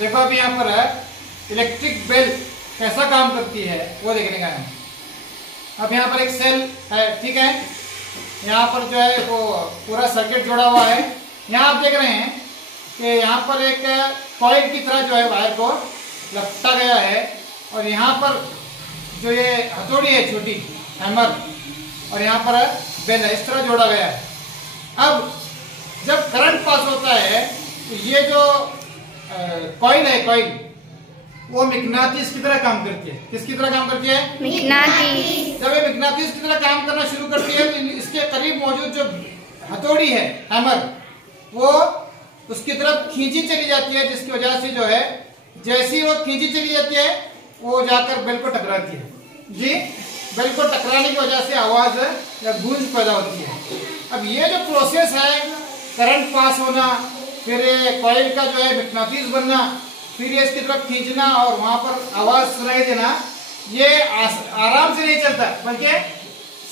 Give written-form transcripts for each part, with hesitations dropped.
देखो अभी यहाँ पर है इलेक्ट्रिक बेल कैसा काम करती है वो देखने का है। अब यहाँ पर एक सेल है, ठीक है, यहाँ पर जो है वो पूरा सर्किट जोड़ा हुआ है। यहाँ आप देख रहे हैं कि यहाँ पर एक कॉइल की तरह जो है वायर को लपटा गया है और यहाँ पर जो ये हथौड़ी है छोटी हैमर और यहाँ पर बेल है, इस तरह जोड़ा गया है। अब जब करंट पास होता है तो ये जो कॉइल है, कॉइल वो मैग्नेटिस की तरह काम करती है। किसकी तरह काम करती है? मैग्नेटिस। जब ये मैग्नेटिस की तरह काम करना शुरू करती है तो इसके करीब मौजूद जो हथौड़ी है हैमर वो उसकी तरफ खींची चली जाती है, जिसकी वजह से जो है जैसी वो खींची चली जाती है वो जाकर बेल को टकराती है। जी, बेल को टकराने की वजह से आवाज या गूंज पैदा होती है। अब ये जो प्रोसेस है, करंट पास होना, फिर कॉइल का जो है मैग्नेटिस बनना, फिर ये इसकी तरफ खींचना और वहां पर आवाज सुनाई देना, ये आराम से नहीं चलता बल्कि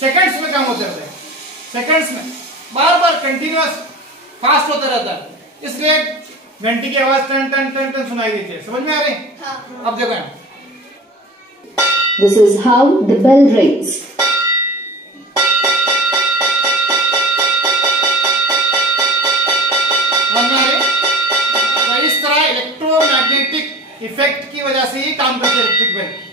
सेकंड्स में काम होता रहता है। सेकंड्स में बार बार कंटिन्यूअस फास्ट होता रहता है, इसलिए घंटी की आवाज टन टन टन टन सुनाई देती है। समझ में आ रही? हाँ। अब देखो यहाँ This is how the bell rings. तो इस तरह इलेक्ट्रोमैग्नेटिक इफेक्ट की वजह से ही काम करती है इलेक्ट्रिक बेल।